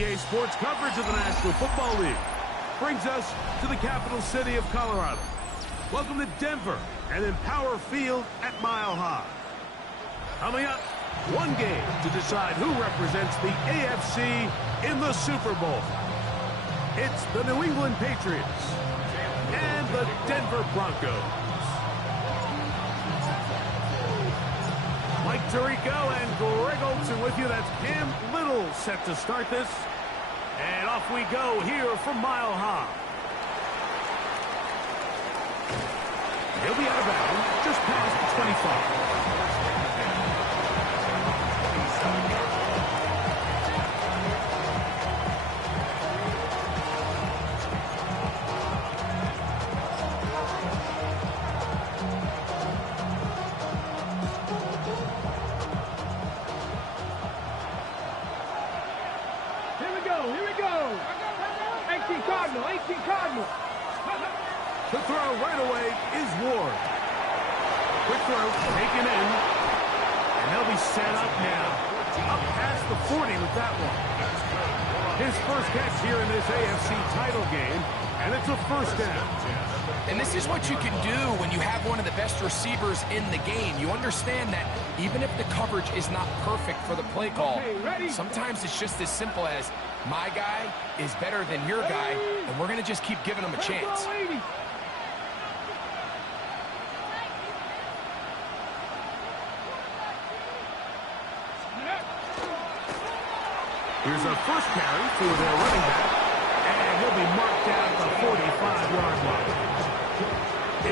EA Sports coverage of the National Football League brings us to the capital city of Colorado. Welcome to Denver and Empower Field at Mile High. Coming up, one game to decide who represents the AFC in the Super Bowl. It's the New England Patriots and the Denver Broncos. Mike Tirico and Greg Olson with you. That's Cam Little set to start this. And off we go here from Mile High. He'll be out of bounds just past the 25. The throw right away is Ward. Quick throw taken in. And they'll be set up now. Up past the 40 with that one. His first catch here in this AFC title game. And it's a first down. And this is what you can do when you have one of the best receivers in the game. You understand that even if the coverage is not perfect for the play call, sometimes it's just as simple as my guy is better than your guy, and we're going to just keep giving him a chance. Here's a first carry for their running back, and he'll be marked down at the 45-yard line.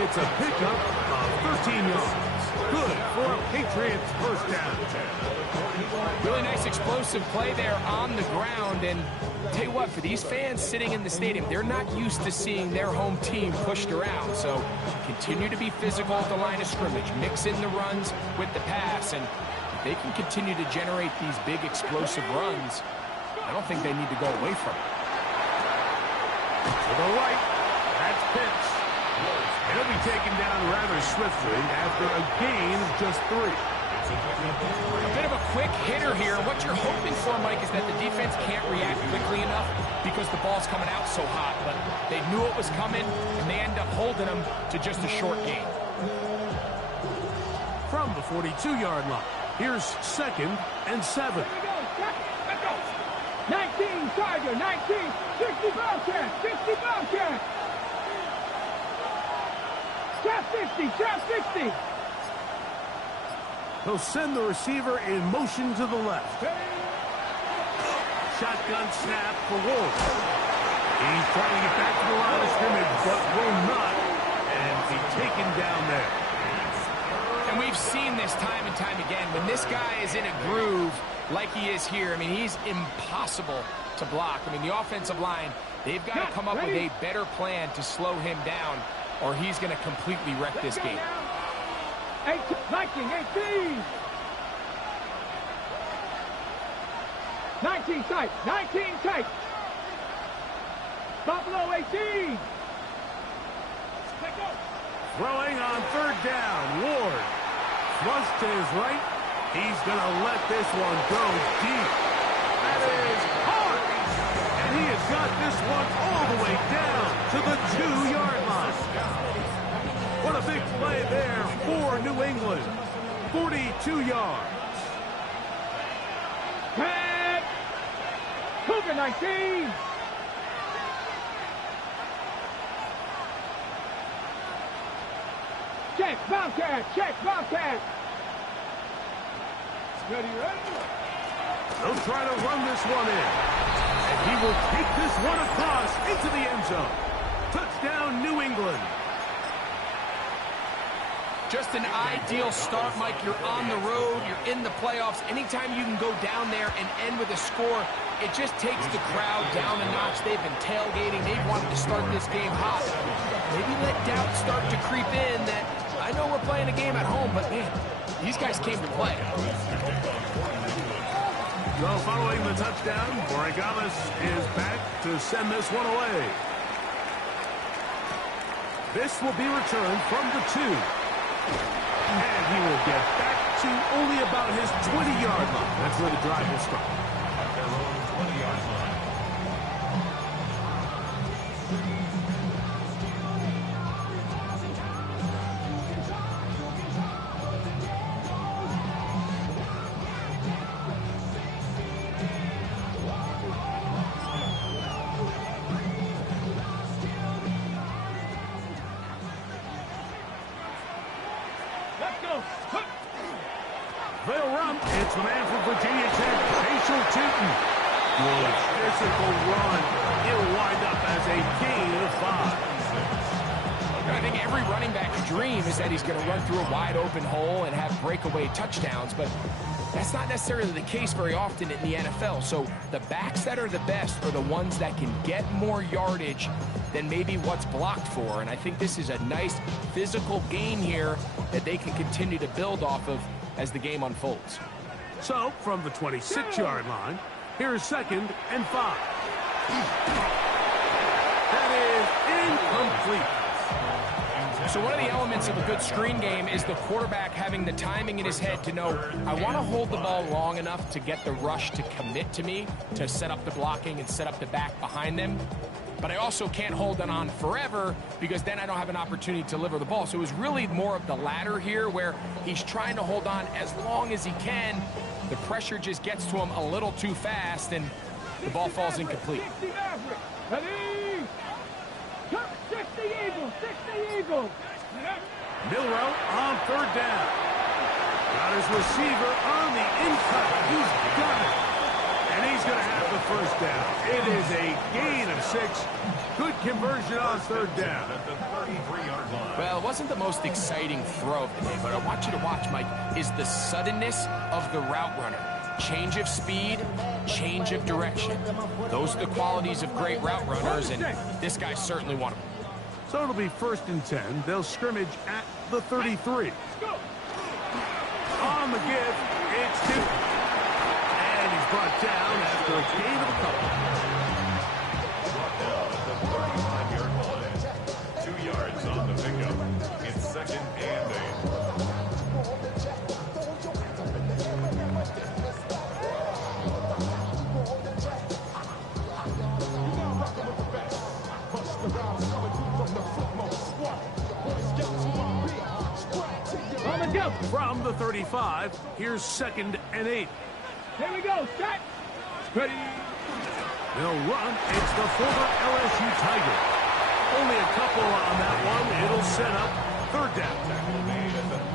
It's a pickup of 13 yards. Good for a Patriots first down. Really nice explosive play there on the ground. And tell you what, for these fans sitting in the stadium, they're not used to seeing their home team pushed around. So continue to be physical at the line of scrimmage. Mix in the runs with the pass. And if they can continue to generate these big explosive runs, I don't think they need to go away from it. To the right, that's Pitts. He'll be taken down rather swiftly after a gain of just 3. A bit of a quick hitter here. What you're hoping for, Mike, is that the defense can't react quickly enough because the ball's coming out so hot. But they knew it was coming, and they end up holding them to just a short gain. From the 42-yard line, here's 2nd and 7. 19, Tiger, 19, 60 Bobcat, 60 Bobcat. Trap 50, trap 50. He'll send the receiver in motion to the left. Shotgun snap for Wolf. He's trying to get back to the line of scrimmage, but will not. And be taken down there. And we've seen this time and time again. When this guy is in a groove like he is here, I mean, he's impossible to block. I mean, the offensive line, they've got to come up with a better plan to slow him down, or he's going to completely wreck this game. 19, 18. 19 tight, 19 tight. Buffalo 18. Throwing on 3rd down, Ward. Thrust to his right. He's going to let this one go deep. That is hard. And he has got this one all the way down to the 2-yard line. What a big play there for New England. 42 yards. Tag. Cougar 19. Check, Bobcat, check, Bobcat. Ready, ready. They'll try to run this one in. And he will take this one across into the end zone. Touchdown, New England. Just an ideal start, Mike. You're on the road. You're in the playoffs. Anytime you can go down there and end with a score, it just takes the crowd down a notch. They've been tailgating. They've wanted to start this game hot. Maybe let doubt start to creep in that I know we're playing a game at home, but, man, these guys came to play. So following the touchdown, Borregales is back to send this one away. This will be returned from the 2. And he will get back to only about his 20-yard line. That's where the drive will start. They'll run. It's the man from Virginia Tech, Facial Tootin. Good physical run. It'll wind up as a gain of 5. I think every running back's dream is that he's going to run through a wide open hole and have breakaway touchdowns, but that's not necessarily the case very often in the NFL. So the backs that are the best are the ones that can get more yardage than maybe what's blocked for. And I think this is a nice physical gain here that they can continue to build off of as the game unfolds. So, from the 26-yard line, here's 2nd and 5. That is incomplete. So one of the elements of a good screen game is the quarterback having the timing in his head to know, I want to hold the ball long enough to get the rush to commit to me, to set up the blocking and set up the back behind them. But I also can't hold it on forever because then I don't have an opportunity to deliver the ball. So it was really more of the latter here where he's trying to hold on as long as he can. The pressure just gets to him a little too fast and the ball falls incomplete. 60 Eagles. Milrow on 3rd down. Got his receiver on the in-cut. He's got it. And he's going to have the 1st down. It is a gain of 6. Good conversion on 3rd down. Well, it wasn't the most exciting throw of the day, but I want you to watch, Mike, is the suddenness of the route runner. Change of speed, change of direction. Those are the qualities of great route runners, and this guy certainly one of them. So it'll be 1st and 10. They'll scrimmage at the 33. On the give, it's 2. And he's brought down after a gain of a couple. Brought down at the 35-yard line. 2 yards on the pickup. It's 2nd and 8. From the 35, here's 2nd and 8. Here we go, set. Ready. They'll run. It's the former LSU Tiger. Only a couple on that one. It'll set up 3rd down.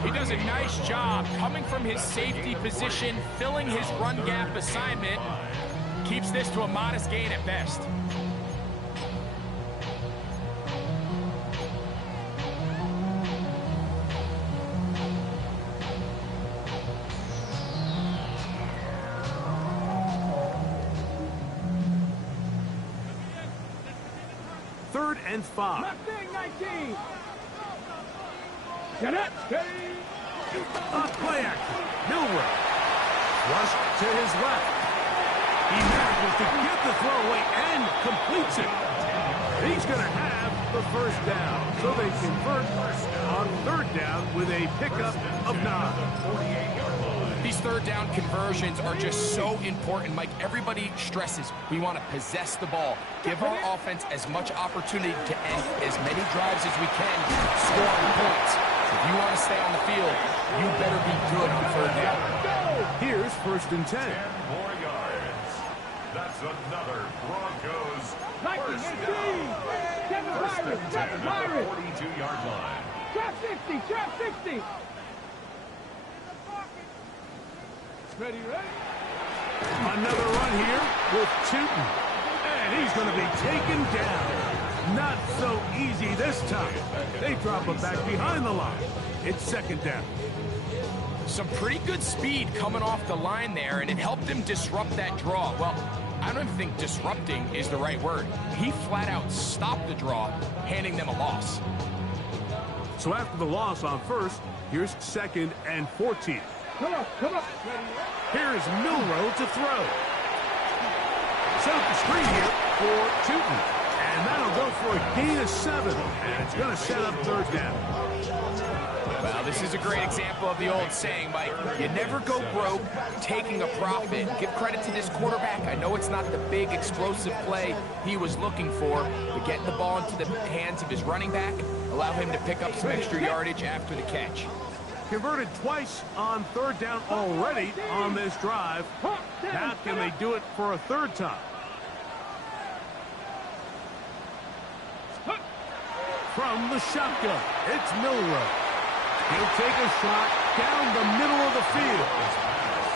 He does a nice job coming from his safety position, filling his run gap assignment. Keeps this to a modest gain at best. Third and 5. Mustang 19. Get it. Steady. Play action. Milrow. Rush to his left. He manages to get the throw away and completes it. He's going to have the 1st down. So they convert on 3rd down with a pickup of 9. These 3rd down conversions are just so important, Mike. Everybody stresses we want to possess the ball, give our offense as much opportunity to end as many drives as we can, scoring points. If you want to stay on the field, you better be good on 3rd down. Here's 1st and 10. 10 more yards. That's another Broncos 1st 19, down. 18. 7 Pirates. 7 at Pirates. the 42-yard line. Trap 60. Trap 60. Ready. Another run here with Tootin. And he's going to be taken down. Not so easy this time. They drop him back behind the line. It's 2nd down. Some pretty good speed coming off the line there, and it helped him disrupt that draw. Well, I don't even think disrupting is the right word. He flat out stopped the draw, handing them a loss. So after the loss on 1st, here's 2nd and 14. Come on. Here's Milrow to throw. Set up the screen here for Tootin. And that'll go for a gain of 7. And it's going to set up third down. Well, this is a great example of the old saying, Mike. You never go broke taking a profit. Give credit to this quarterback. I know it's not the big explosive play he was looking for, but getting the ball into the hands of his running back, allow him to pick up some extra yardage after the catch. Converted twice on third down already on this drive. Now can they do it for a third time? From the shotgun, it's Milroe. He'll take a shot down the middle of the field.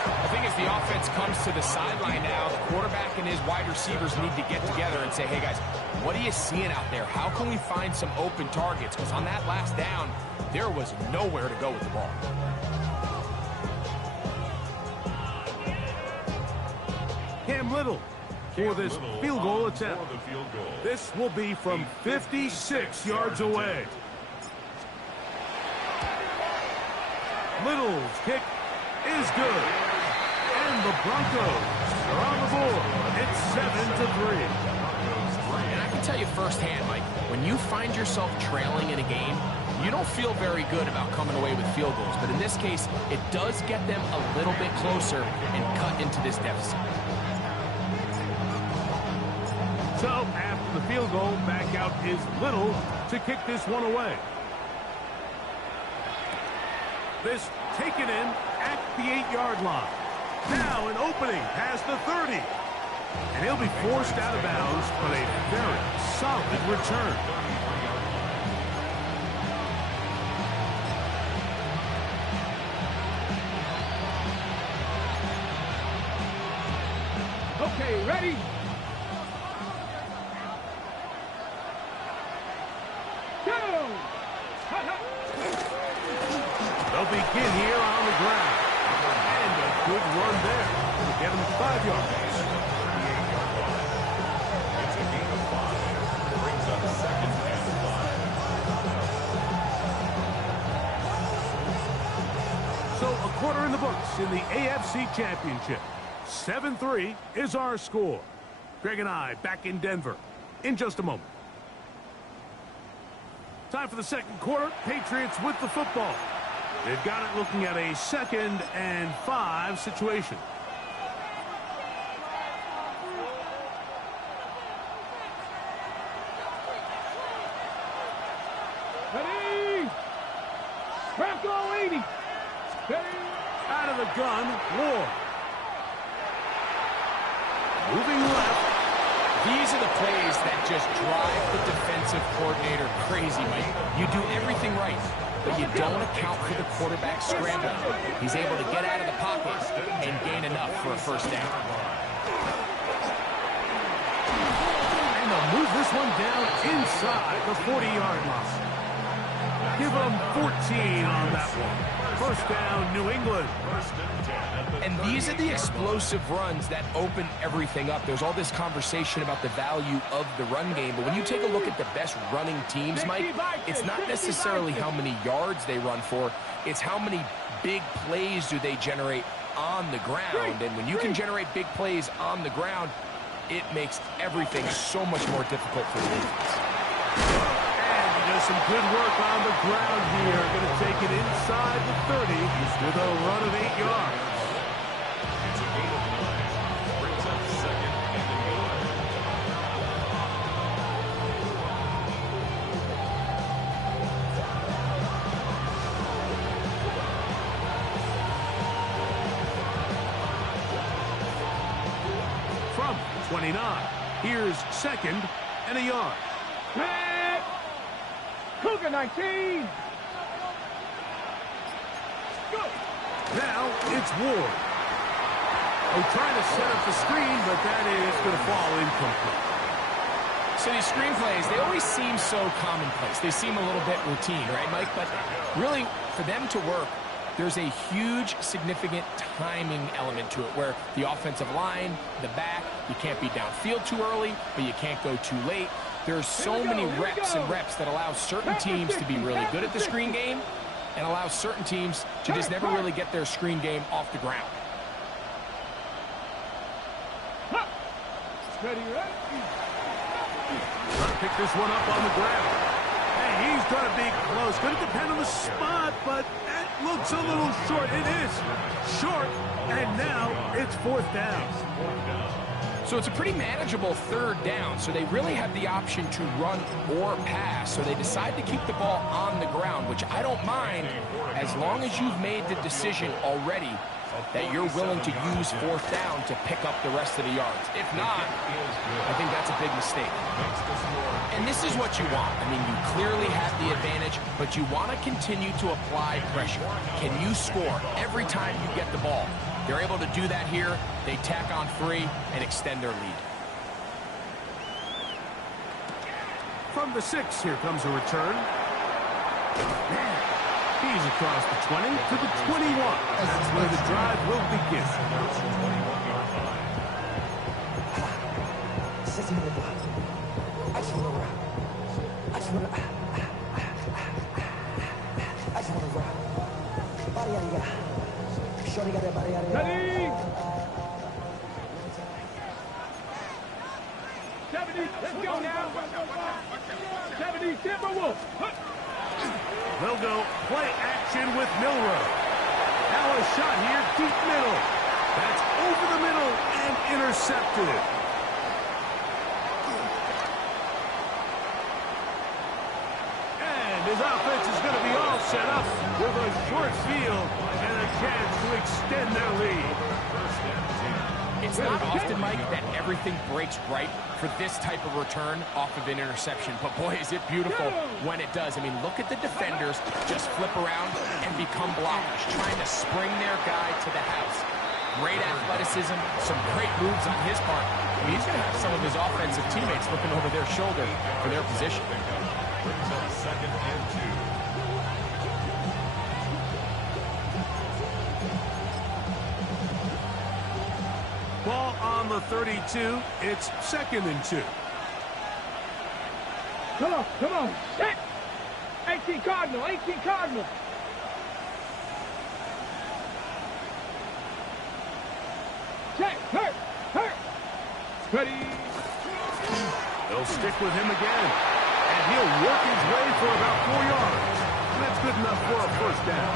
I think as the offense comes to the sideline now, the quarterback and his wide receivers need to get together and say, hey, guys, what are you seeing out there? How can we find some open targets? Because on that last down, there was nowhere to go with the ball. Cam Little for this field goal attempt. This will be from 56 yards away. Little's kick is good. And the Broncos are on the board. It's 7-3. And I can tell you firsthand, Mike, when you find yourself trailing in a game, you don't feel very good about coming away with field goals. But in this case, it does get them a little bit closer and cut into this deficit. So after the field goal, back out is Little to kick this one away. This taken in at the 8-yard line. Now an opening past the 30. And he'll be forced out of bounds, but a very solid return. Okay, ready? Go! They'll begin here on the ground. And a good run there to get him 5 yards. It's a gain of 5. Brings up second and 5. So a quarter in the books in the AFC Championship. 7-3 is our score. Greg and I back in Denver in just a moment. Time for the second quarter. Patriots with the football. They've got it looking at a 2nd and 5 situation. Ready? Bronco 80. Ready? Out of the gun, Ward. Moving left. These are the plays that just drive the defensive coordinator crazy, Mike. You do everything right, but you don't account for the quarterback scrambling. He's able to get out of the pocket and gain enough for a first down. And they'll move this one down inside the 40-yard line. Give them 14 on that one. First down, New England. And these are the explosive runs that open everything up. There's all this conversation about the value of the run game, but when you take a look at the best running teams, Mike, it's not necessarily how many yards they run for, it's how many big plays do they generate on the ground. And when you can generate big plays on the ground, it makes everything so much more difficult for the defense. And he does some good work on the ground here. Going to take it inside the 30 with a run of 8 yards. It's a gain of 9. Brings up second and 9. From 29, here's 2nd and a yard. Pat! Cougar 19. Go! Now it's Ward. Oh, trying to set up the screen, but that is going to fall incomplete. So these screen plays, they always seem so commonplace. They seem a little bit routine, right, Mike? But really, for them to work, there's a huge, significant timing element to it where the offensive line, the back, you can't be downfield too early, but you can't go too late. There's so many reps and reps that allow certain teams to be really good at the screen game and allow certain teams to just never really get their screen game off the ground. Ready, ready? Trying to pick this one up on the ground. Hey, he's going to be close. Going to depend on the spot, but that looks a little short. It is short, and now it's fourth down. So it's a pretty manageable third down, so they really have the option to run or pass. So they decide to keep the ball on the ground, which I don't mind as long as you've made the decision already that you're willing to use fourth down to pick up the rest of the yards. If not, I think that's a big mistake. And this is what you want. I mean, you clearly have the advantage, but you want to continue to apply pressure. Can you score every time you get the ball? They're able to do that here. They tack on 3 and extend their lead. From the 6, here comes a return. He's across the 20 to the 21. That's where the drive will begin. Ready? 70, let's go now. 70, Timberwolves. They'll go play action with Milroe. Now a shot here, deep middle. That's over the middle and intercepted. And his offense is going to be all set up with a short field and a chance to extend their lead. It's not often, Mike, that everything breaks right for this type of return off of an interception. But, boy, is it beautiful when it does. I mean, look at the defenders just flip around and become blockers, trying to spring their guy to the house. Great athleticism, some great moves on his part. I mean, he's going to have some of his offensive teammates looking over their shoulder for their position. Brings up 2nd and 2. Ball on the 32. It's 2nd and 2. Come on. Set. 18 Cardinal. Check. Hurt. Ready. They'll stick with him again. And he'll work his way for about 4 yards. And that's good enough for a first down.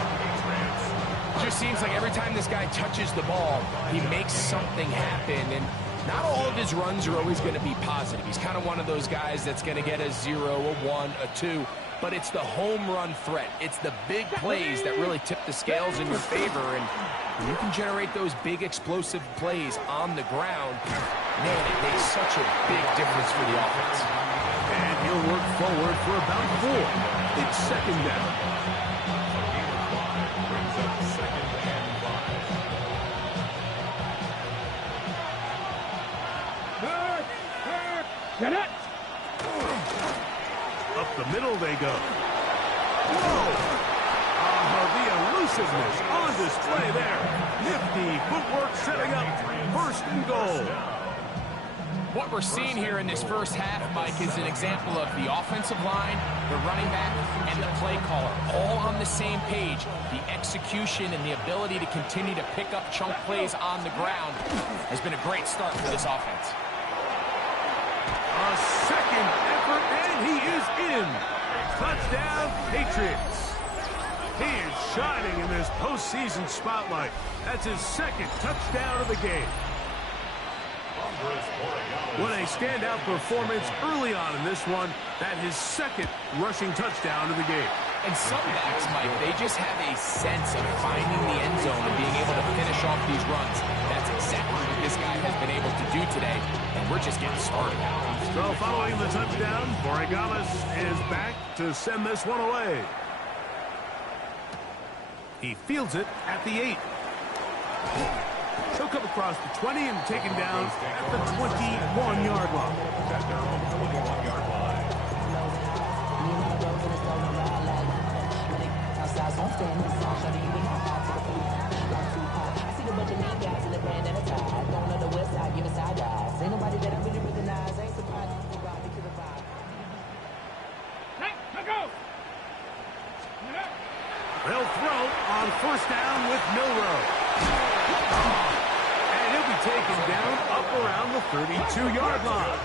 Just seems like every time this guy touches the ball, he makes something happen. And not all of his runs are always going to be positive. He's kind of one of those guys that's going to get a 0, a 1, a 2. But it's the home run threat. It's the big plays that really tip the scales in your favor. And when you can generate those big explosive plays on the ground, man, it makes such a big difference for the offense. And he'll work forward for about 4. It's 2nd down. Brings up 2nd and 5. Get it. Up the middle they go. Whoa! The elusiveness on display there. Nifty footwork setting up 1st and goal. What we're seeing here in this first half, Mike, is an example of the offensive line, the running back, and the play caller all on the same page. The execution and the ability to continue to pick up chunk plays on the ground has been a great start for this offense. A second effort, and he is in. Touchdown, Patriots. He is shining in this postseason spotlight. That's his 2nd touchdown of the game. What a standout performance early on in this one. That his 2nd rushing touchdown of the game. And some backs, Mike, they just have a sense of finding the end zone and being able to finish off these runs. That's exactly what this guy has been able to do today, and we're just getting started. So following the touchdown, Borregales is back to send this one away. He fields it at the 8. He'll come across the 20 and taken down at the 21-yard line. At their own 21-yard line. They'll throw on 1st down with Milroe. And he'll be taken down up around the the 32-yard line.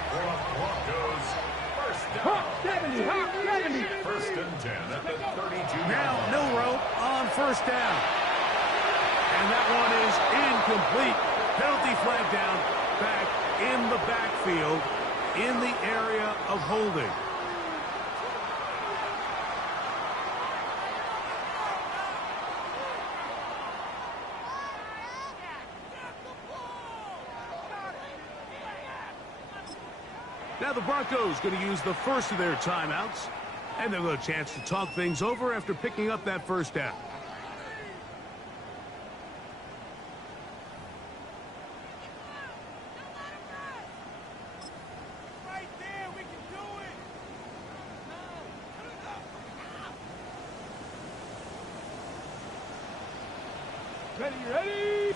Broncos. First down. Hawk 70, Hawk 70. First and 10 at the 32-yard Now line. Milroe on first down. And that one is incomplete. Penalty flag down, back in the backfield, in the area of holding. Now the Broncos going to use the first of their timeouts, and they'll get a chance to talk things over after picking up that first down. Ready?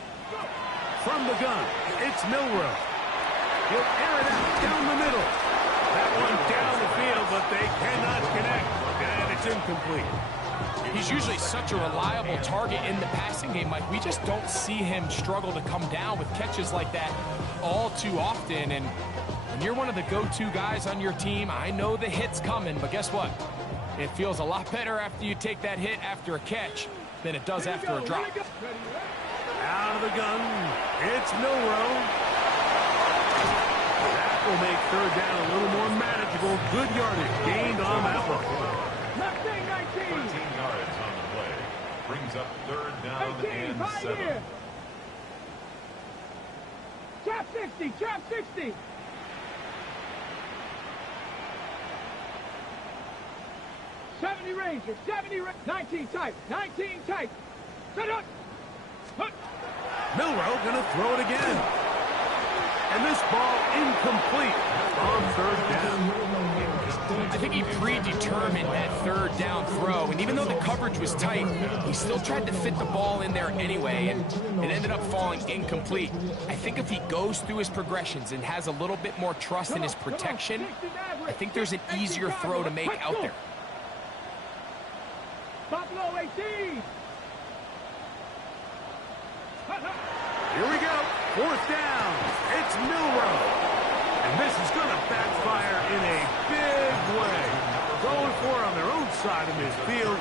From the gun, it's Milroe. He'll air it out down the middle. That one down the field, but they cannot connect, and it's incomplete. He's usually such a reliable target in the passing game, Mike. We just don't see him struggle to come down with catches like that all too often. And when you're one of the go-to guys on your team, I know the hit's coming, but guess what? It feels a lot better after you take that hit after a catch than it does after a drop. Out of the gun, it's Milroe. That will make third down a little more manageable. Good yardage gained on that one. 13 yards on the play. Brings up third down 18, and right 7. here. Trap 60, trap 60. Ranger, 19 tight, 19 tight. Set up. Milroe going to throw it again. And this ball incomplete on third down. I think he predetermined that third down throw, and even though the coverage was tight, he still tried to fit the ball in there anyway, and it ended up falling incomplete. I think if he goes through his progressions and has a little bit more trust in his protection, I think there's an easier throw to make out there. Buffalo 18. Here we go. Fourth down. It's Milroe. And this is going to backfire in a big way. Going for it on their own side of midfield,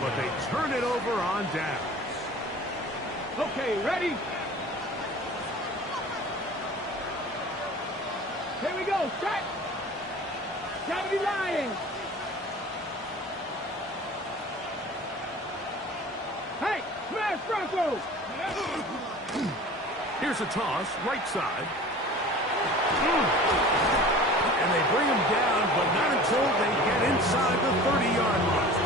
but they turn it over on downs. Okay, ready? Here we go. Set. 70 Lions. Hey, smash Broncos. Here's a toss, right side. And they bring him down, but not until they get inside the 30-yard line.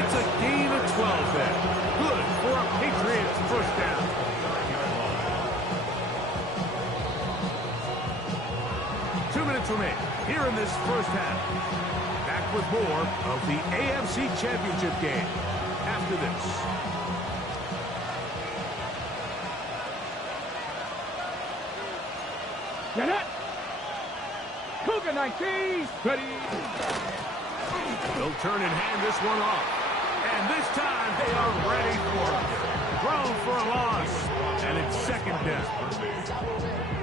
It's a gain of 12 there. Good for a Patriots first down. Two minutes remain here in this first half. Back with more of the AFC Championship game after this. Get it! Cougar 19! Ready! They'll turn and hand this one off. And this time they are ready for it. Thrown for a loss. And it's second down.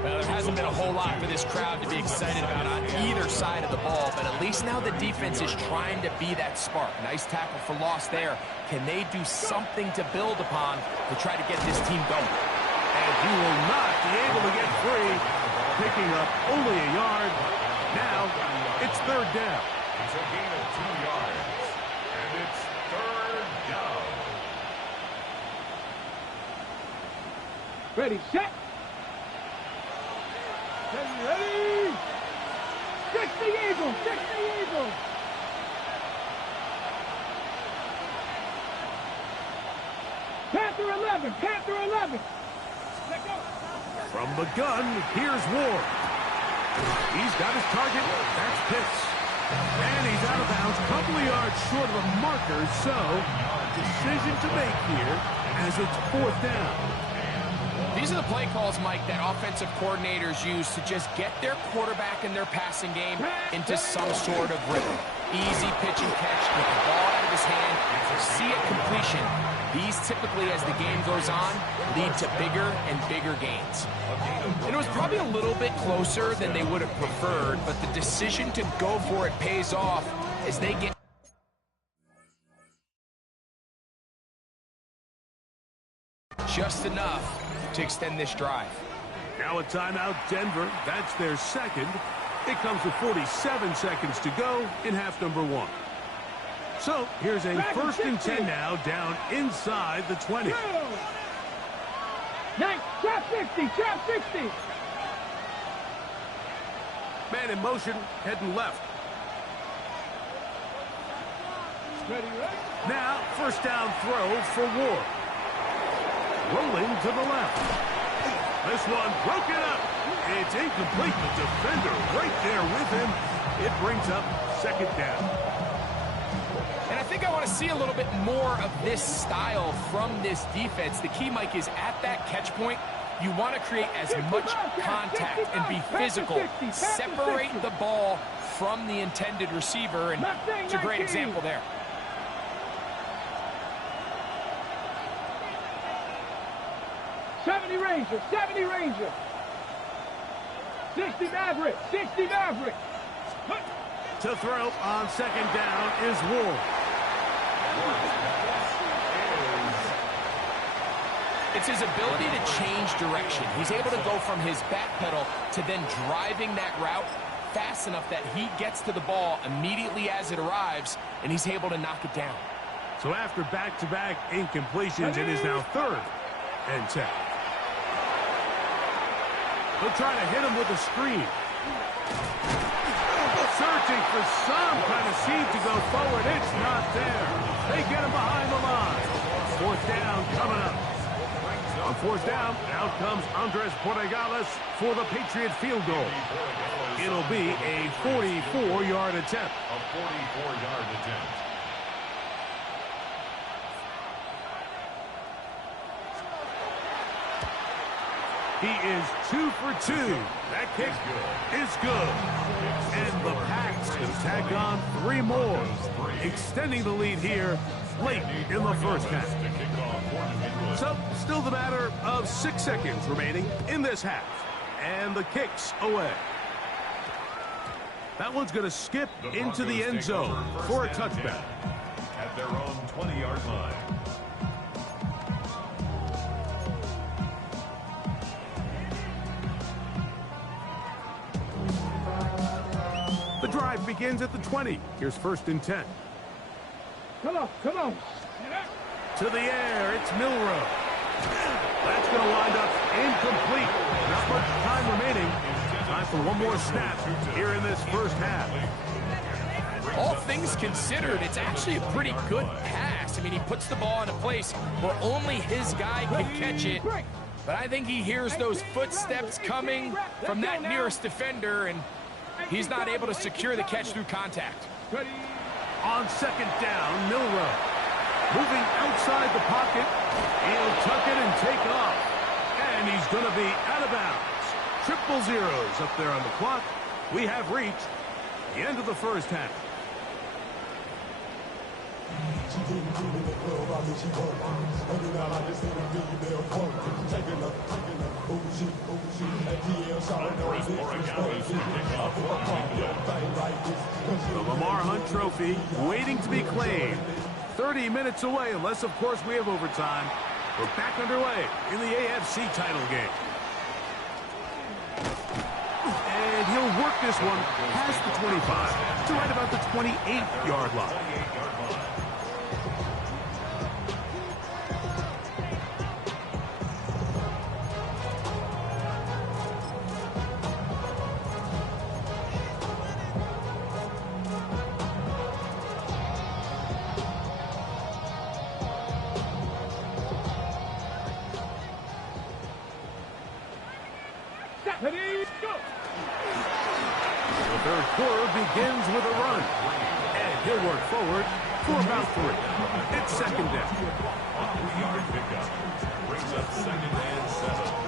Well, there hasn't been a whole lot for this crowd to be excited about on either side of the ball, but at least now the defense is trying to be that spark. Nice tackle for loss there. Can they do something to build upon to try to get this team going? And he will not be able to get free. Picking up only a yard. Now, it's third down. It's a gain of 2 yards. And it's third down. Ready, set. Ready. 60 Eagles, 60 Eagles. Panther 11, Panther 11. Let go. From the gun, here's Ward. He's got his target. That's Pitts. And he's out of bounds, a couple of yards short of the marker, so decision to make here as it's fourth down. These are the play calls, Mike, that offensive coordinators use to just get their quarterback and their passing game into some sort of rhythm. Easy pitch and catch, get the ball out of his hand, see a completion, These typically, as the game goes on, lead to bigger and bigger gains. And it was probably a little bit closer than they would have preferred, but the decision to go for it pays off as they get just enough to extend this drive. Now a timeout, Denver. That's their second. It comes with 47 seconds to go in half number one. So here's a first and 10 now, down inside the 20. Nice, trap 60, trap 60. Man in motion, heading left. Ready, right? Now, first down throw for Ward. Rolling to the left. This one broken up. It's incomplete. The defender right there with him. It brings up second down. And I think I want to see a little bit more of this style from this defense. The key, Mike, is at that catch point, you want to create as much contact and be physical. Separate the ball from the intended receiver, and it's a great example there. Ranger, 70 Ranger. 60 Maverick, 60 Maverick. To throw on second down is Ward. It's his ability to change direction. He's able to go from his back pedal to then driving that route fast enough that he gets to the ball immediately as it arrives, and he's able to knock it down. So after back-to-back incompletions, it is now third and 10. They'll try to hit him with a screen. Searching for some kind of seed to go forward. It's not there. They get him behind the line. Fourth down coming up. On fourth down, out comes Andres Porregales for the Patriot field goal. It'll be a 44-yard attempt. A 44-yard attempt. He is 2 for 2. That kick is good. And the Pats can tack on 3 more, extending the lead here late in the first half. So, still the matter of 6 seconds remaining in this half. And the kick's away. That one's going to skip into the end zone for a touchback. At their own 20-yard line. The drive begins at the 20. Here's first and 10. Come on, come on. To the air, it's Milrow. That's going to wind up incomplete. Not much time remaining. Time for one more snap here in this first half. All things considered, it's actually a pretty good pass. I mean, he puts the ball in a place where only his guy can catch it. But I think he hears those footsteps coming from that nearest defender, and he's not able to secure the catch through contact. On second down, Milrow. Moving outside the pocket. He'll tuck it and take off. And he's going to be out of bounds. Triple zeros up there on the clock. We have reached the end of the first half. The Lamar Hunt Trophy waiting to be claimed. 30 minutes away, unless, of course, we have overtime. We're back underway in the AFC title game. And he'll work this one past the 25 to right about the 28-yard line. The third quarter begins with a run. And he'll work forward for about 3. It's second down. A 3-yard pickup. Brings up second and 7.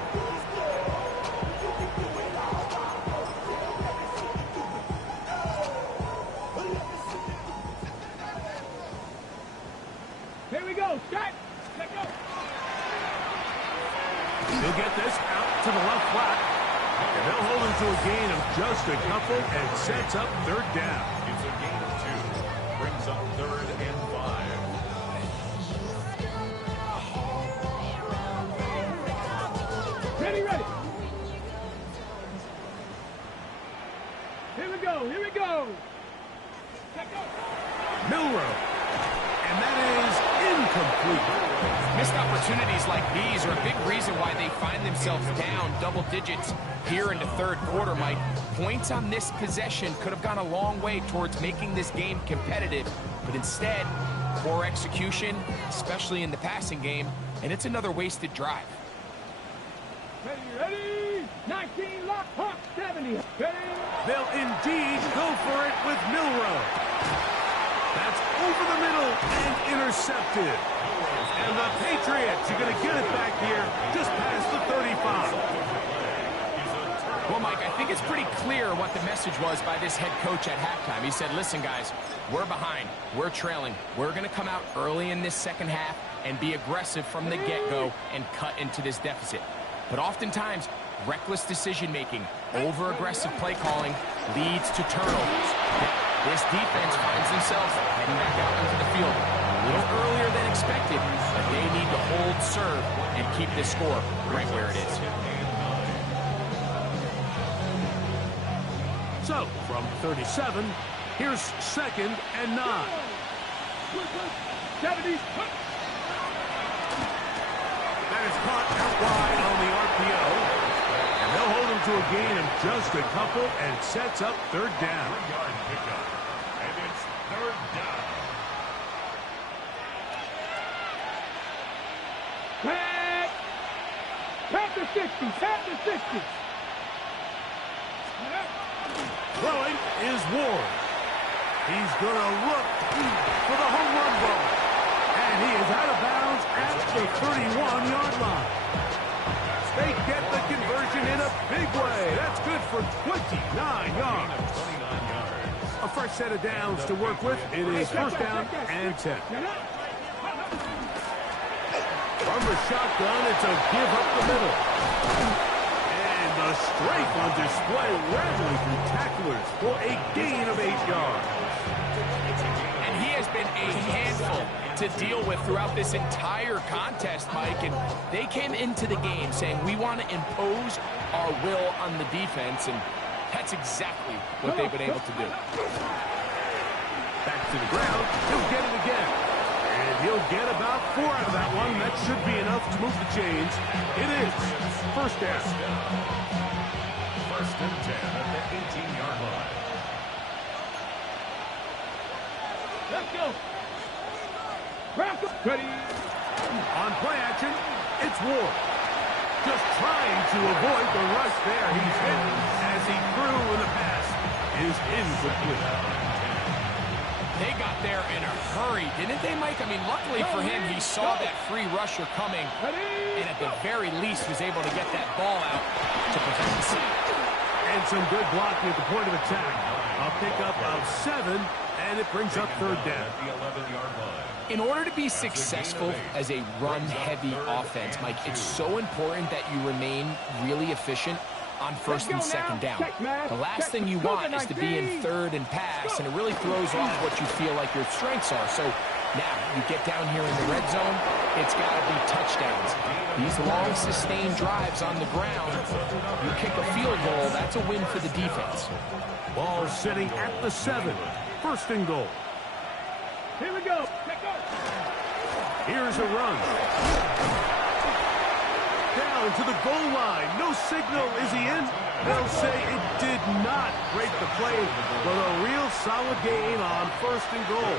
Here we go, Scott. to a gain of just a couple and sets up third down. It's a gain of 2. Brings up 3rd and 5. Ready, ready. Here we go, here we go. Milrow. And that is incomplete. Missed opportunities like these are a big reason why they find themselves down double digits here in the third quarter, Mike. Points on this possession could have gone a long way towards making this game competitive, but instead, poor execution, especially in the passing game, and it's another wasted drive. Ready, ready. 19 lock, Hawk 70. Ready. They'll indeed go for it with Milrow. That's over the middle and intercepted. And the Patriots are going to get it back here just past the 35. Well, Mike, I think it's pretty clear what the message was by this head coach at halftime. He said, listen, guys, we're behind. We're trailing. We're going to come out early in this second half and be aggressive from the get-go and cut into this deficit. But oftentimes, reckless decision-making, over-aggressive play calling leads to turnovers. This defense finds themselves heading back out into the field a little earlier than expected, but they need to hold serve and keep this score right where it is. So, from 37, here's 2nd and 9. 70. That is caught out wide on the RPO. And they'll hold him to a gain of just a couple and sets up third down. 3-yard pickup. And it's 3rd down. Tap the 60, tap the 60. Throwing is Ward. He's going to look for the home run ball. And he is out of bounds at the 31-yard line. They get the conversion in a big way. That's good for 29 yards. A fresh set of downs to work with. It is 1st down and 10. From the shotgun, it's a give up the middle. And the strength on display, rattling through tacklers for a gain of 8 yards. And he has been a handful to deal with throughout this entire contest, Mike. And they came into the game saying, we want to impose our will on the defense. And that's exactly what they've been able to do. Back to the ground. He'll get it again. And he'll get about 4 out of that one. That should be enough to move the chains. It is 1st down. 1st and 10 at the 18-yard line. Let's go. Ready. On play action, it's Ward. Just trying to avoid the rush there. He's hit as he threw in the pass is incomplete. They got there in a hurry, didn't they, Mike? I mean, luckily for him, he saw that free rusher coming, and at the very least was able to get that ball out to prevent the sack. And some good blocking at the point of attack. A pickup of 7, and it brings up 3rd down. The 11-yard line. In order to be successful as a run-heavy offense, Mike, it's so important that you remain really efficient on 1st and 2nd down. The last thing you want is to be in 3rd and pass, and it really throws off what you feel like your strengths are. So now you get down here in the red zone, it's got to be touchdowns. These long, sustained drives on the ground, you kick a field goal, that's a win for the defense. Ball sitting at the 7. 1st and goal. Here we go. Here's a run. Down to the goal line. No signal. Is he in? They'll say it did not break the play, but a real solid gain on 1st and goal.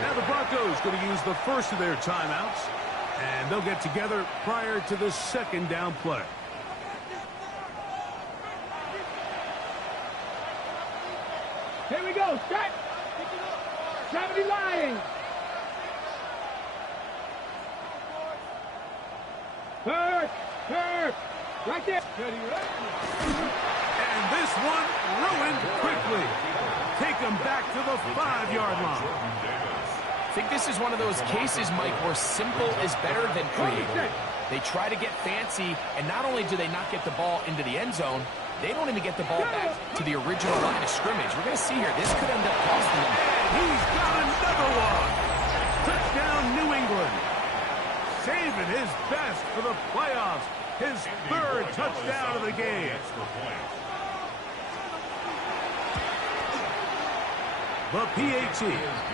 Now the Broncos going to use the first of their timeouts, and they'll get together prior to the 2nd down play. Here we go. Strike. 70 line. Third. Right there. And this one ruined quickly. Take them back to the 5-yard line. I think this is one of those cases, Mike, where simple is better than creative. They try to get fancy, and not only do they not get the ball into the end zone, they don't even get the ball back to the original line of scrimmage. We're going to see here, this could end up costing them. And he's got another one. Touchdown, New England. Saving his best for the playoffs. His third touchdown of the game. The PAT,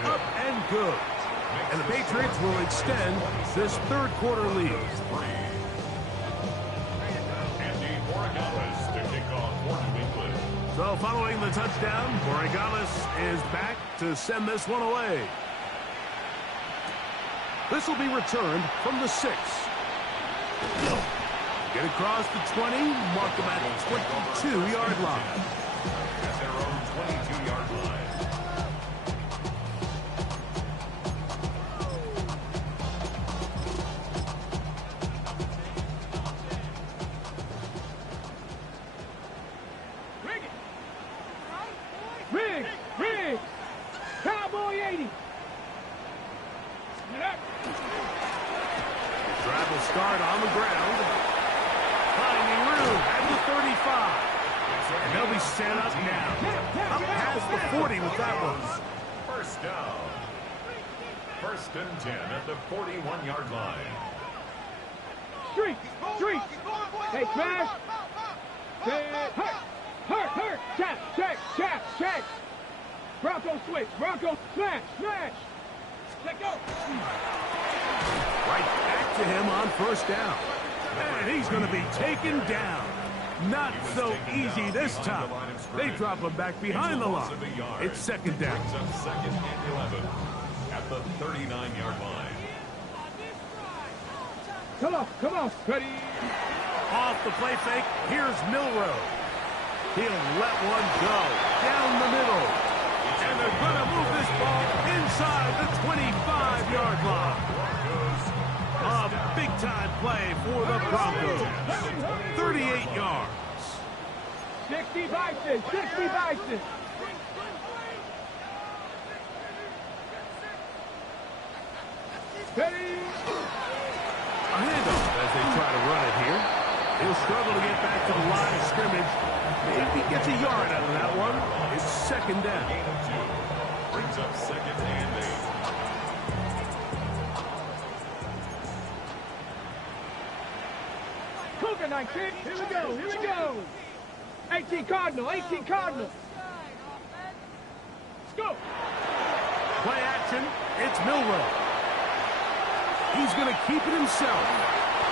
up and good. And the Patriots will extend this third quarter lead. So following the touchdown, Borregales is back to send this one away. This will be returned from the 6. Get across the 20, mark them at the 22-yard line. At their own 22-yard line. Riggs! Cowboy 80! Drive will start on the ground. Finding room at the 35. And they'll be set up now. Up past the 40 with that one. First down. First and 10 at the 41-yard line. Street! Hey, smash! Hurt! Check! Bronco switch! Bronco smash! Let go! Right back to him on first down. And he's going to be taken down. Not so easy this time. They drop him back behind the line. It's second down. Second and 11 at the 39-yard line. Come on, ready? Off the play fake, here's Milrow. He'll let one go down the middle. And they're going to move this ball inside the 25-yard line. A big-time play for the Broncos. 38 yards. 60 Bison! Ready? A handoff as they try to run it here. He'll struggle to get back to the line of scrimmage. Maybe gets a yard out of that one. It's second down. Gain of 2. Brings up second and 8. Cougar 19. Here we go. 18 Cardinal. Let's go. Play action. It's Milrow. He's going to keep it himself.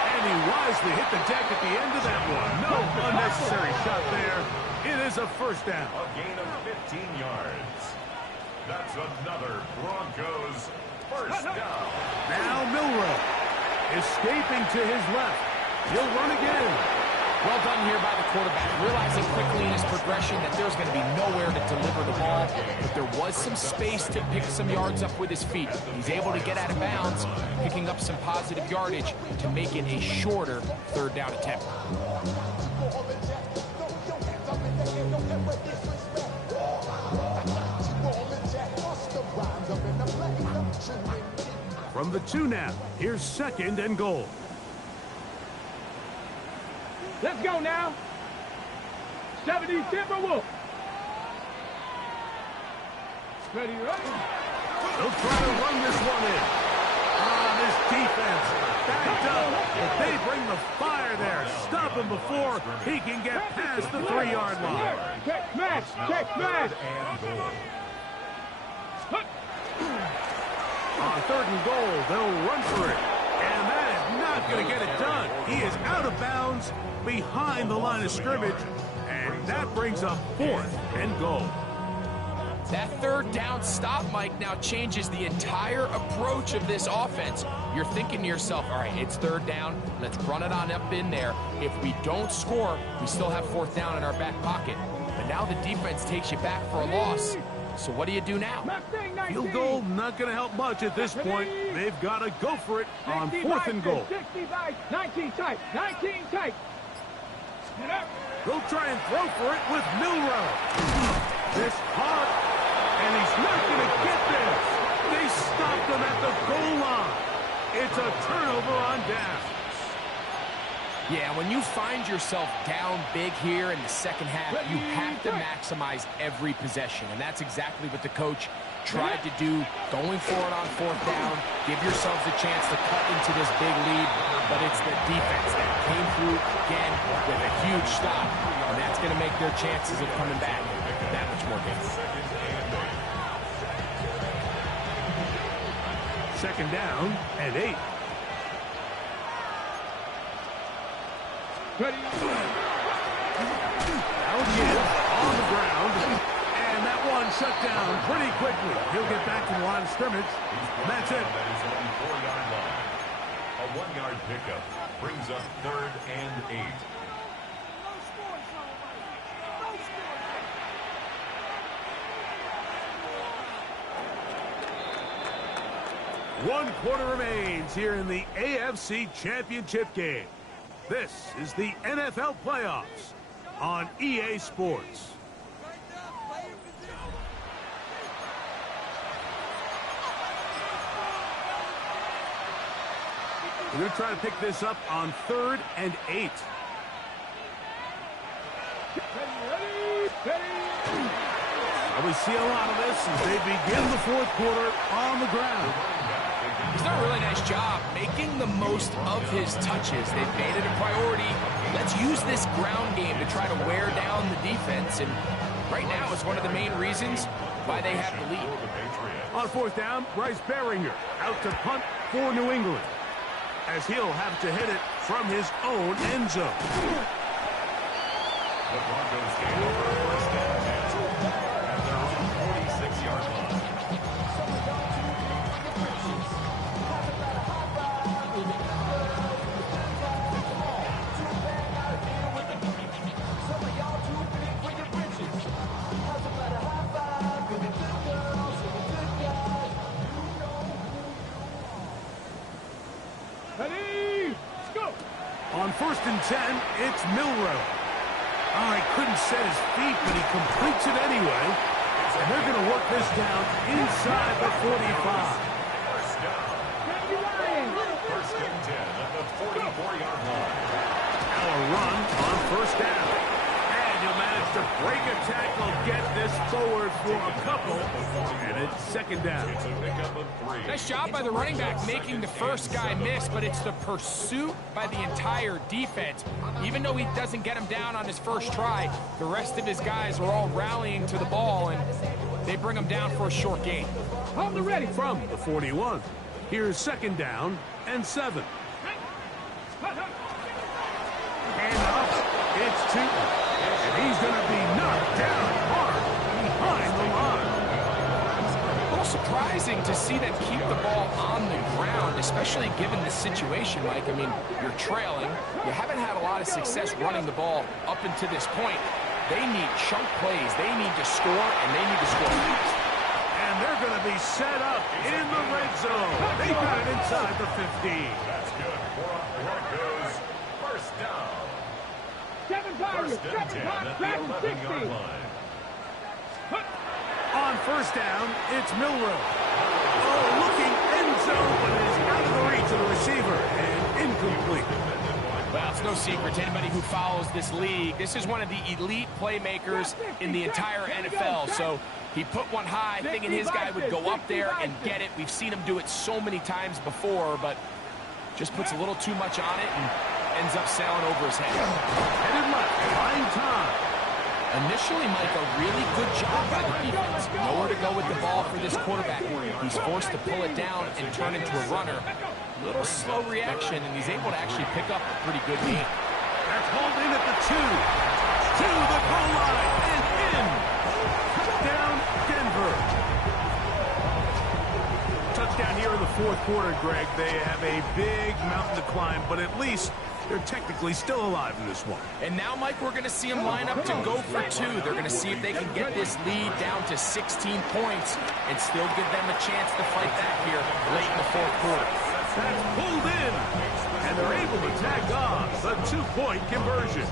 And he wisely hit the deck at the end of that one. No unnecessary shot there. It is a first down. A gain of 15 yards. That's another Broncos first down. Now Milrow escaping to his left. He'll run again. Well done here by the quarterback, realizing quickly in his progression that there's going to be nowhere to deliver the ball, but there was some space to pick some yards up with his feet. He's able to get out of bounds, picking up some positive yardage to make it a shorter third down attempt. From the 2 now, here's second and goal. Let's go now. 70 Timberwolves. Ready? They'll try to run this one in. This defense backed up. If they bring the fire there, stop him before he can get past the 3-yard line. Check smash. On third and goal, they'll run for it. And that is not going to get it done. He is out of bounds behind the line of scrimmage. And that brings up fourth and goal. That third down stop, Mike, now changes the entire approach of this offense. You're thinking to yourself, all right, it's third down. Let's run it on up in there. If we don't score, we still have fourth down in our back pocket. But now the defense takes you back for a loss. So what do you do now? Field goal not going to help much at this point. They've got to go for it on fourth and goal. 19 tight. They'll try and throw for it with Milrow. This hard, and he's not going to get this. They stopped him at the goal line. It's a turnover on downs. Yeah, when you find yourself down big here in the second half, you have to maximize every possession. And that's exactly what the coach tried to do, going for it on fourth down. Give yourselves a chance to cut into this big lead. But it's the defense that came through again with a huge stop. And that's going to make their chances of coming back that much more difficult. Second down and 8. Ready. Now again, on the ground. And that one shut down pretty quickly. He'll get back to the line of scrimmage. And that's it. That is on the 4-yard line. A 1-yard pickup brings up 3rd and 8. One quarter remains here in the AFC Championship game. This is the NFL playoffs on EA Sports. We're going to try to pick this up on 3rd and 8. We see a lot of this as they begin the fourth quarter on the ground. He's done a really nice job making the most of his touches. They've made it a priority. Let's use this ground game to try to wear down the defense. And right now it's one of the main reasons why they have the lead. On fourth down, Bryce Baringer out to punt for New England, as he'll have to hit it from his own end zone. The Broncos gain over first and 10 at their own 46-yard line. Ready. Let's go. On 1st and 10, it's Milrow. Oh, he couldn't set his feet, but he completes it anyway. And they're going to work this down inside the 45. First down. First and 10 at the 44-yard line. Now a run on 1st down. And he'll manage to break a tackle, get this forward for a couple. And it's 2nd down. It's a pickup of 3. Nice job by the running back making the first guy miss, but it's the pursuit by the entire defense. Even though he doesn't get him down on his first try, the rest of his guys are all rallying to the ball, and they bring him down for a short gain. Hold the ready. From the 41, here's 2nd down and 7. And up, it's 2. And he's going to be knocked down hard behind the line. A little surprising to see them keep the ball on the ground, especially given the situation, Mike. I mean, you're trailing. You haven't had a lot of success running the ball up until this point. They need chunk plays. They need to score, and they need to score fast. And they're going to be set up in the red zone. They got it inside the 15. That's good for a Broncos first down. Kevin Byron. First and 10 at the 11-yard line. On 1st down, it's Milrow. Oh, looking end zone, but it is out of the reach of the receiver and incomplete. Well, it's no secret to anybody who follows this league. This is one of the elite playmakers in the entire NFL. So he put one high, thinking his guy would go up there and get it. We've seen him do it so many times before, but just puts a little too much on it and ends up sailing over his head. Headed left, buying time. Initially, Mike, a really good job by the defense. Nowhere to go with the ball for this quarterback. He's forced to pull it down and turn into a runner. Little slow reaction, and he's able to actually pick up a pretty good game. That's holding at the 2. To the goal line and in. Touchdown, Denver. Touchdown here in the fourth quarter, Greg. They have a big mountain to climb, but at least they're technically still alive in this one. And now, Mike, we're going to see them line up to go for 2. They're going to see if they can get this lead down to 16 points and still give them a chance to fight back here late in the fourth quarter. That's pulled in, and they're able to tack on the 2-point conversion.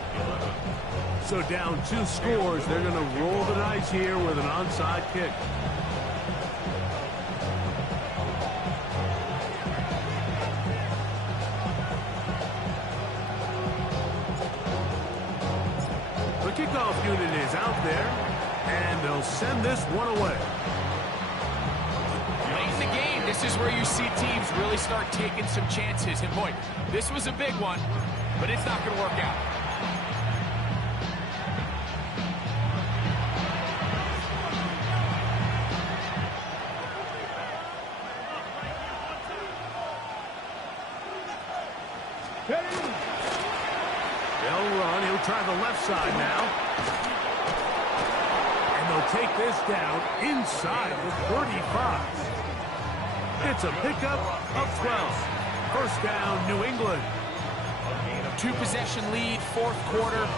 So down 2 scores, they're going to roll the dice here with an onside kick. kickoff unit is out there, and they'll send this one away. Late in the game, this is where you see teams really start taking some chances. And boy, this was a big one, but it's not going to work out. They'll run. He'll try the left side now. And they'll take this down inside the 35. It's a pickup of 12. First down, New England. Two-possession lead, fourth quarter.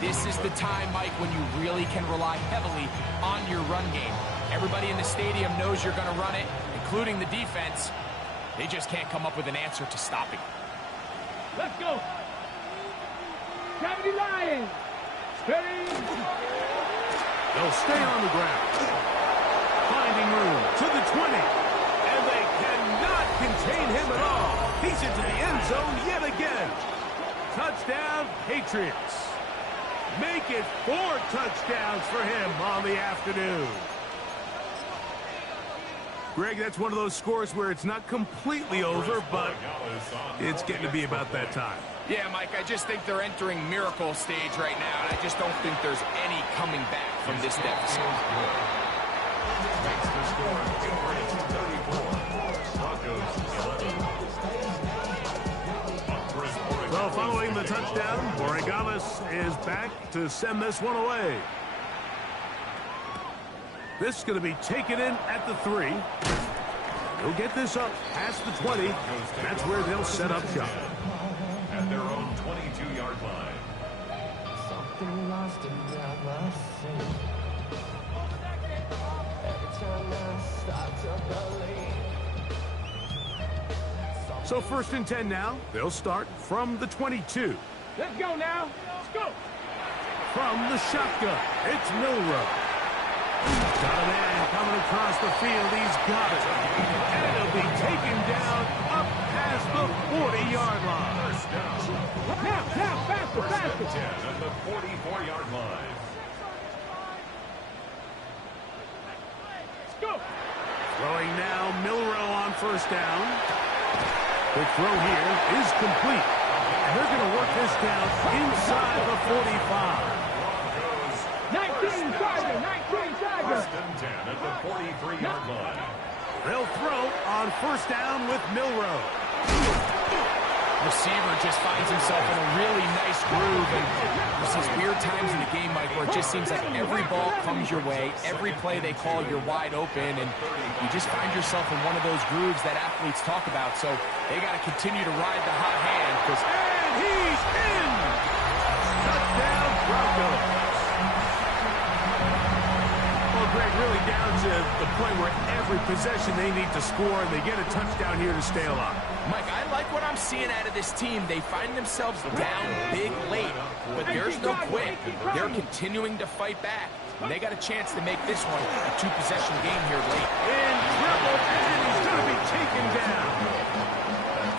This is the time, Mike, when you really can rely heavily on your run game. Everybody in the stadium knows you're going to run it, including the defense. They just can't come up with an answer to stopping. Let's go. Gravity Lions. Steady. They'll stay on the ground. Finding room to the 20. And they cannot contain him at all. He's into the end zone yet again. Touchdown, Patriots. Make it 4 touchdowns for him on the afternoon. Greg, that's one of those scores where it's not completely over, but it's getting to be about that time. Yeah, Mike, I just think they're entering miracle stage right now, and I just don't think there's any coming back from this deficit. Makes the score 34. Broncos 11. So following the touchdown, Borregales is back to send this one away. This is going to be taken in at the 3. They'll get this up past the 20. That's where they'll set up shop. At their own 22-yard line. Something lost in my faith. Every time I start to believe. So first and 10 now. They'll start from the 22. Let's go now. Let's go. From the shotgun, it's Milroe. Got a man coming across the field. He's got it. And it'll be taken down up past the 40-yard line. First down. Now, faster, First faster. and 10 at the 44-yard line. Let's go. Throwing now, Milroe on first down. The throw here is complete. And they're going to work this down inside the 45. 19 Tiger, 19 Tiger. First and 10 at the 43-yard line. They'll throw on first down with Milroe. Receiver just finds himself in a really nice groove, and there's these weird times in the game, Mike, where it just seems like every ball comes your way, every play they call, you're wide open, and you just find yourself in one of those grooves that athletes talk about. So they got to continue to ride the hot hand. And he's in! Touchdown, Broncos. Well, Greg, really down to the point where every possession they need to score, and they get a touchdown here to stay alive. Mike, I like what I'm seeing out of this team. They find themselves down big late, but there's no quit. They're continuing to fight back. And they got a chance to make this one a two-possession game here late. In trouble, and he's going to be taken down.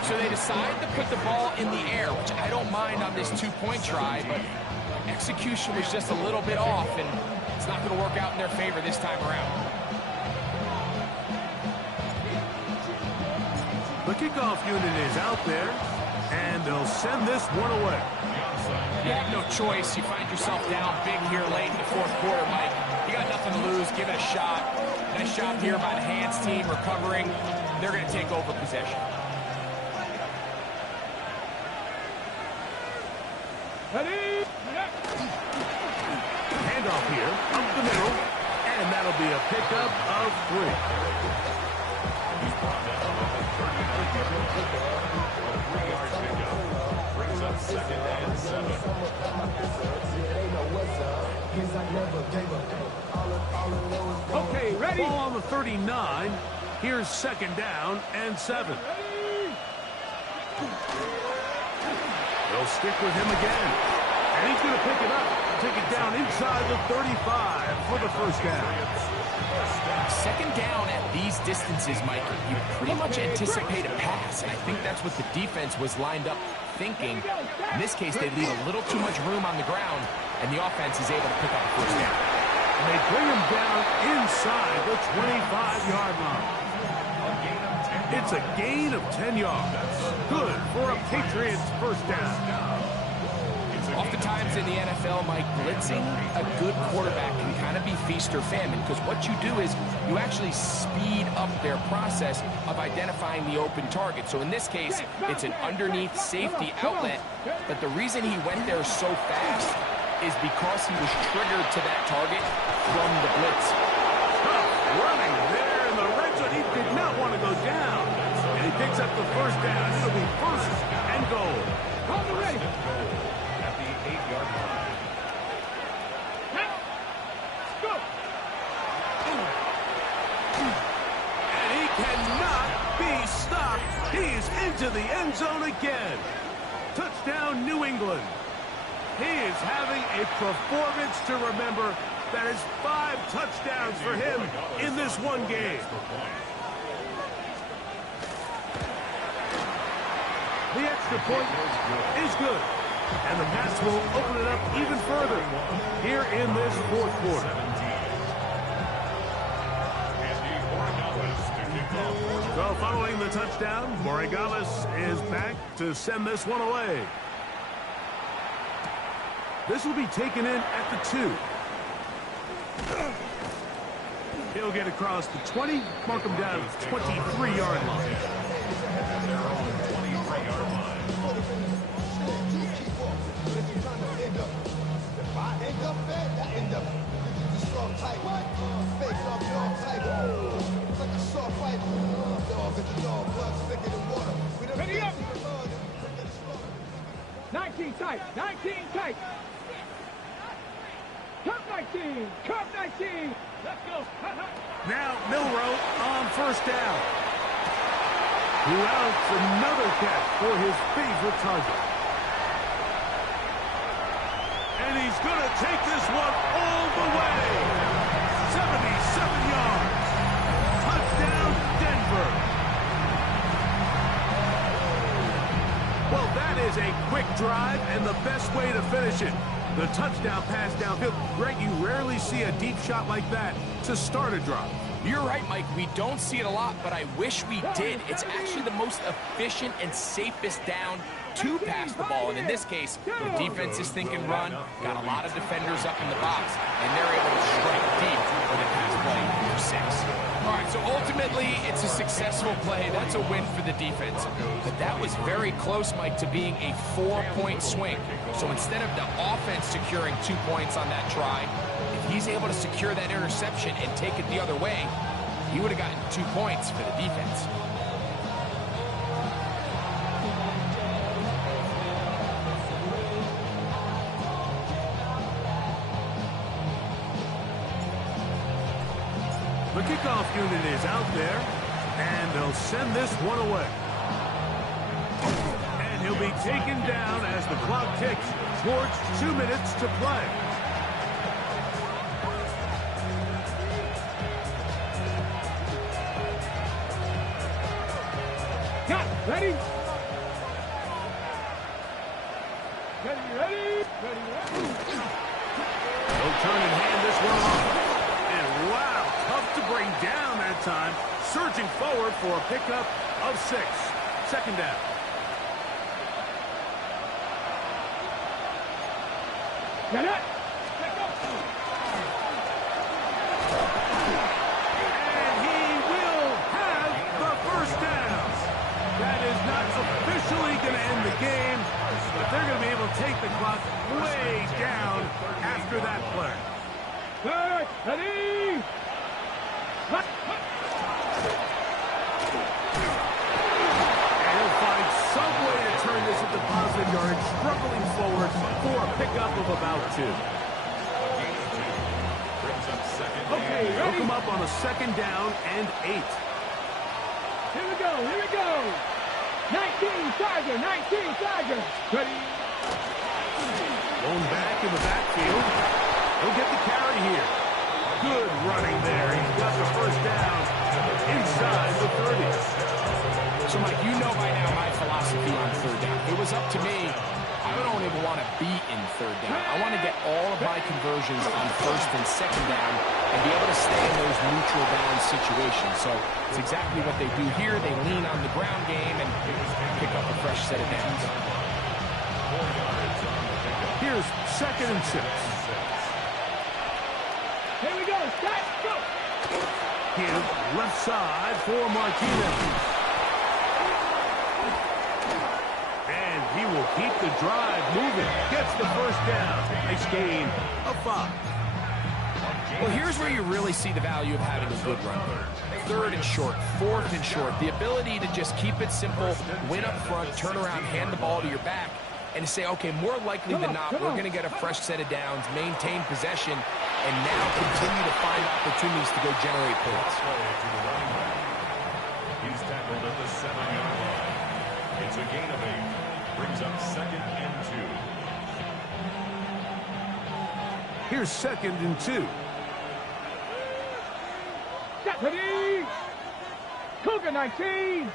So they decide to put the ball in the air, which I don't mind on this two-point try, but execution was just a little bit off, and it's not going to work out in their favor this time around. The kickoff unit is out there, and they'll send this one away. You have no choice. You find yourself down big here late in the fourth quarter, Mike. You got nothing to lose. Give it a shot. Nice job here by the hands team recovering. They're going to take over possession. Ready? Handoff here, up the middle, and that'll be a pickup of 3. He's brought down at the 39-yard line. A 3-yard pickup. Brings up second and 7. Okay, ready? Ball on the 39. Here's second down and 7. They'll stick with him again. And he's going to pick it up. Take it down inside the 35 for the first down. Second down at these distances, Mike, you pretty much anticipate a pass, and I think that's what the defense was lined up thinking. In this case, they leave a little too much room on the ground, and the offense is able to pick up a first down. And they bring him down inside the 25-yard line. It's a gain of 10 yards. Good for a Patriots first down. Oftentimes in the NFL, Mike, blitzing a good quarterback can kind of be feast or famine, because what you do is you actually speed up their process of identifying the open target. So in this case, it's an underneath safety outlet, but the reason he went there so fast is because he was triggered to that target from the blitz. Running there in the red zone. He did not want to go down. And he picks up the first down. It'll be first and goal. On the ready. At the 8-yard line. Let's go. And he cannot be stopped. He's into the end zone again. Touchdown, New England. He is having a performance to remember. That is 5 touchdowns for him in this one game. The extra point is good. And the pass will open it up even further here in this fourth quarter. So following the touchdown, Morigales is back to send this one away. This will be taken in at the 2. He'll get across the 20, mark him down at the 23-yard line. Ready up. 19 tight. 19 tight. Cup 19. Cup 19. Let's go. Now Milroe on first down. Who outs another catch for his favorite target. And he's going to take this one all the way. 77 yards. Touchdown, Denver. Well, that is a quick drive and the best way to finish it. The touchdown pass downfield. Greg, you rarely see a deep shot like that to start a drive. You're right, Mike. We don't see it a lot, but I wish we did. It's actually the most efficient and safest down to pass the ball. And in this case, the defense is thinking run, got a lot of defenders up in the box, and they're able to strike deep with a pass play for 6. All right, so ultimately, it's a successful play. That's a win for the defense. But that was very close, Mike, to being a 4-point swing. So instead of the offense securing 2 points on that try, if he's able to secure that interception and take it the other way, he would have gotten 2 points for the defense. The kickoff unit is out there, and they'll send this one away. And he'll be taken down as the clock ticks towards 2 minutes to play. Got it. Ready? Ready? They'll turn and hand this one off. And wow, tough to bring down that time. Surging forward for a pickup of 6. Second down. Get it. And he will have the first down. That is not officially going to end the game, but they're going to be able to take the clock way down after that play. Good. Ready? And he'll find some way to turn this into positive yardage, struggling forward for a pickup of about 2. Okay, Hook ready? him up on a second down and 8. Here we go. Here we go. 19 Tiger. 19 Tiger. Ready? Going back in the backfield. He'll get the carry here. Good running there. He's got the first down inside the 30. So, Mike, you know by now my philosophy on third down. It was up to me, I don't even want to be in third down. I want to get all of my conversions on first and second down and be able to stay in those neutral down situations. So it's exactly what they do here. They lean on the ground game and pick up a fresh set of downs. Here's 2nd and 6. Here we go. Start. Go. Give left side for Martinez. And he will keep the drive moving. Gets the first down. Nice gain of 5. Well, here's where you really see the value of having a good run. 3rd and short, 4th and short. The ability to just keep it simple, win up front, turn around, hand the ball to your back, and say, okay, more likely than not, we're going to get a fresh set of downs, maintain possession, and now continue to find opportunities to go generate points. He's tackled at the 7-yard line. It's a gain of 8. Brings up 2nd and 2. Here's 2nd and 2. Get ready. Cougar 19.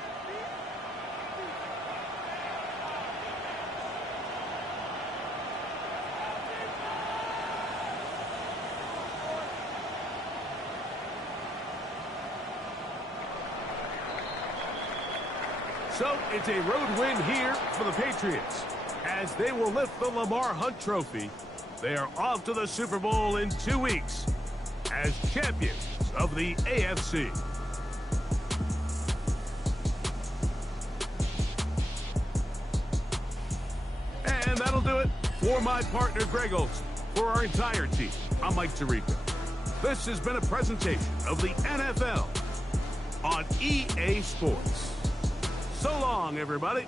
So it's a road win here for the Patriots as they will lift the Lamar Hunt Trophy. They are off to the Super Bowl in 2 weeks as champions of the AFC. And that'll do it for my partner, Greg Olson. For our entire team, I'm Mike Tirico. This has been a presentation of the NFL on EA Sports. So long, everybody.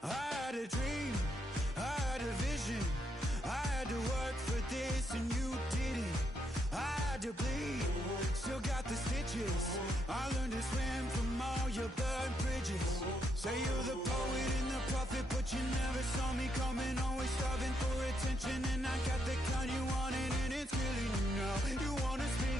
I had a dream, I had a vision, I had to work for this and you didn't. I had to bleed, still got the stitches. I learned to swim from all your burned bridges. Say you're the poet and the prophet, but you never saw me coming. Always starving for attention, and I got the kind you wanted, and it's killing you now. You wanna spin